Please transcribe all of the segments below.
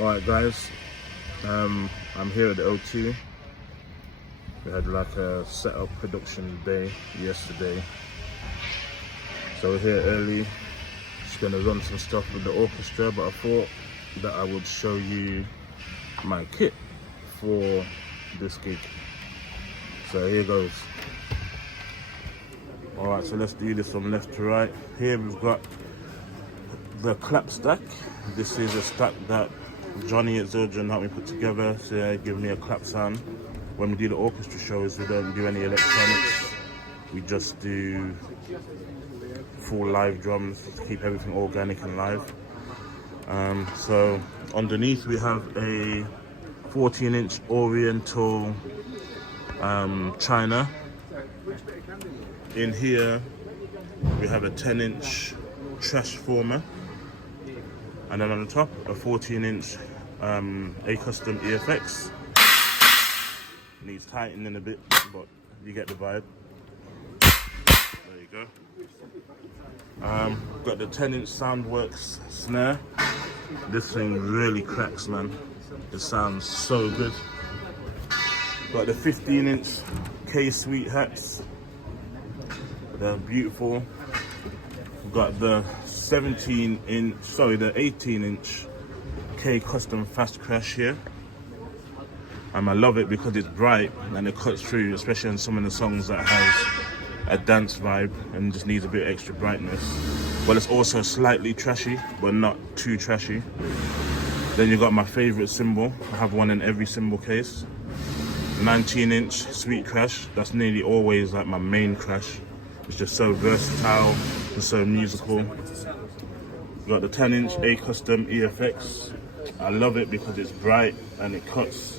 Alright guys, I'm here at the O2. We had like a setup production day yesterday. So we're here early, just gonna run some stuff with the orchestra, but I thought that I would show you my kit for this gig. So here goes. Alright, so let's do this from left to right. Here we've got the clap stack. This is a stack that Johnny at Zildjian helped me put together to give me a clap sound. When we do the orchestra shows, we don't do any electronics. We just do full live drums to keep everything organic and live. So underneath we have a 14-inch Oriental China. In here we have a 10-inch Trashformer. And then on the top, a 14-inch Custom EFX. Needs tightening a bit, but you get the vibe. There you go. Got the 10-inch Soundworks snare. This thing really cracks, man. It sounds so good. Got the 15-inch K-Sweet hats. They're beautiful. Got the 18-inch K Custom Fast Crash here. I love it because it's bright and it cuts through, especially in some of the songs that has a dance vibe and just needs a bit extra brightness. But it's also slightly trashy, but not too trashy. Then you got my favorite cymbal. I have one in every cymbal case. 19-inch Sweet Crash. That's nearly always like my main crash. It's just so versatile and so musical. Got the 10-inch Custom EFX. I love it because it's bright and it cuts,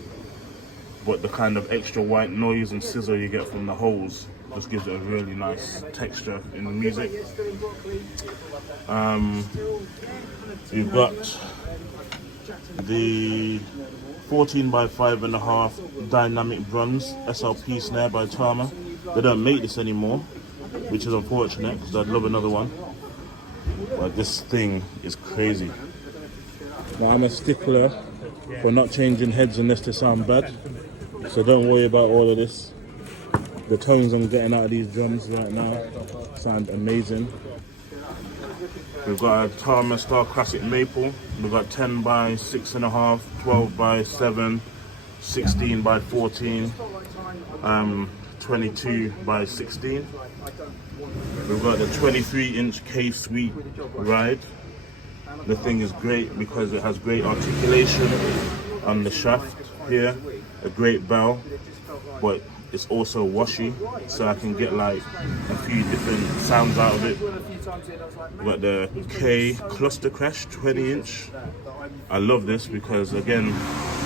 but the kind of extra white noise and sizzle you get from the holes just gives it a really nice texture in the music. You've got the 14x5.5 dynamic drums SLP snare by Tama. They don't make this anymore, which is unfortunate because I'd love another one. But this thing is crazy. Now I'm a stickler for not changing heads unless they sound bad, so don't worry about all of this. The tones I'm getting out of these drums right now sound amazing. We've got a Tama Starclassic Maple. We've got 10x6.5, 12x7, 16x14, 22x16. We've got the 23-inch K-Sweet Ride. The thing is great because it has great articulation on the shaft here, a great bell, but it's also washy, so I can get like a few different sounds out of it. We've got the K Cluster Crash 20-inch. I love this because again,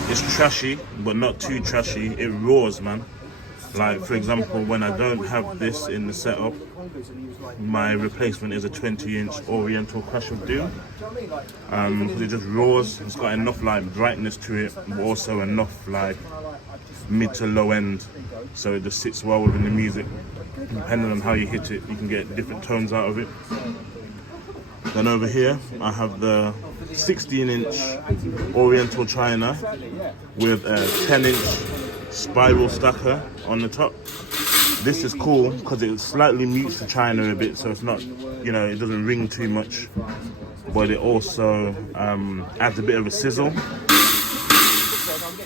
it's trashy, but not too trashy. It roars, man. Like for example, when I don't have this in the setup, my replacement is a 20-inch Oriental Crash of Doom. It just roars. It's got enough like brightness to it, but also enough like mid to low end, so it just sits well within the music. Depending on how you hit it, you can get different tones out of it. Then over here, I have the 16-inch Oriental China with a 10-inch spiral stacker on the top. This is cool because it slightly mutes the China a bit, so it's not, you know, it doesn't ring too much, but it also adds a bit of a sizzle,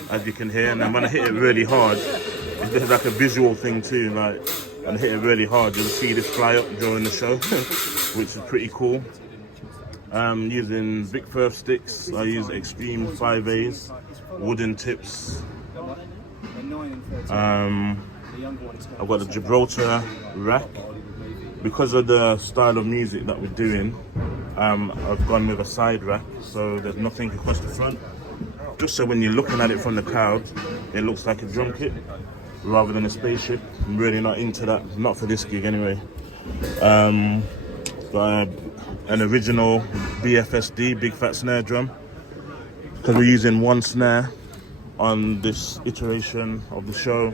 as you can hear. And then when I hit it really hard, it's just like a visual thing too, like, and hit it really hard, you'll see this fly up during the show, which is pretty cool. Using Big Fat sticks, I use Extreme 5As, wooden tips. I've got a Gibraltar rack. Because of the style of music that we're doing, I've gone with a side rack, so there's nothing across the front. Just so when you're looking at it from the cloud, it looks like a drum kit rather than a spaceship. I'm really not into that, not for this gig anyway. Got an original BFSD, Big Fat Snare Drum, because we're using one snare on this iteration of the show.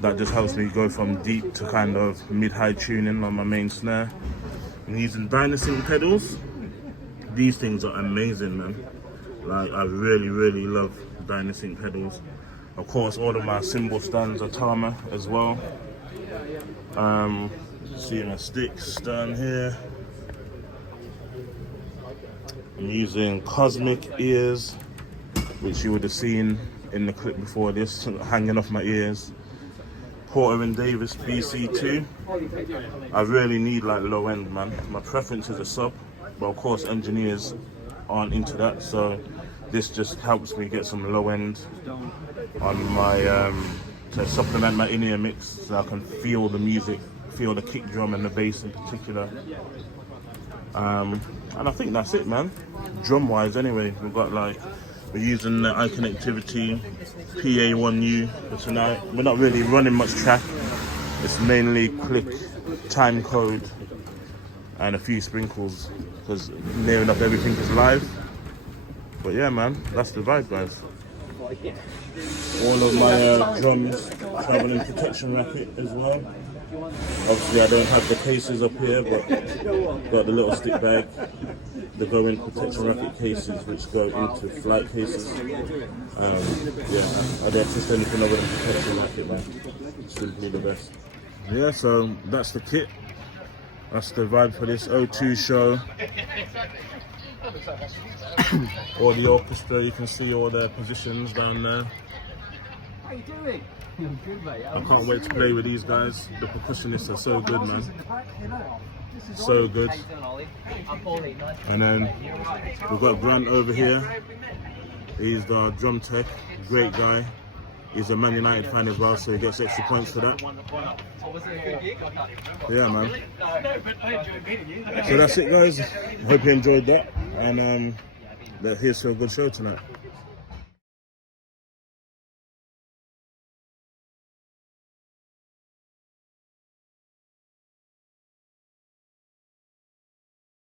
That just helps me go from deep to kind of mid-high tuning on my main snare. I'm using Dynasync pedals. These things are amazing, man. Like, I really love Dynasync pedals. Of course, all of my cymbal stands are Tama as well. See my sticks down here. I'm using Cosmic ears, which you would have seen in the clip before this, hanging off my ears. Porter and Davies BC2. I really need like low end, man. My preference is a sub, but of course engineers aren't into that, so this just helps me get some low end on my to supplement my in-ear mix, so I can feel the music, feel the kick drum and the bass in particular. And I think that's it, man. Drum wise anyway, we're using the iConnectivity PA1U for tonight. We're not really running much track. It's mainly click, time code, and a few sprinkles, because near enough everything is live. But yeah, man, that's the vibe, guys. All of my drums travel in protection racket as well. Obviously I don't have the cases up here, but got the little stick bag. They go in protection racket cases, which go into flight cases. Yeah, I don't trust anything other than protection racket, man. It's simply the best. Yeah, so that's the kit. That's the vibe for this O2 show. All the orchestra, you can see all their positions down there. How you doing? Good, mate. I can't wait to play with these guys. The percussionists are so good, man. So good. And then we've got Grant over here. He's the drum tech, great guy. He's a Man United fan as well, so he gets extra points for that. Yeah, man. So that's it, guys. Hope you enjoyed that, and here's to a good show tonight.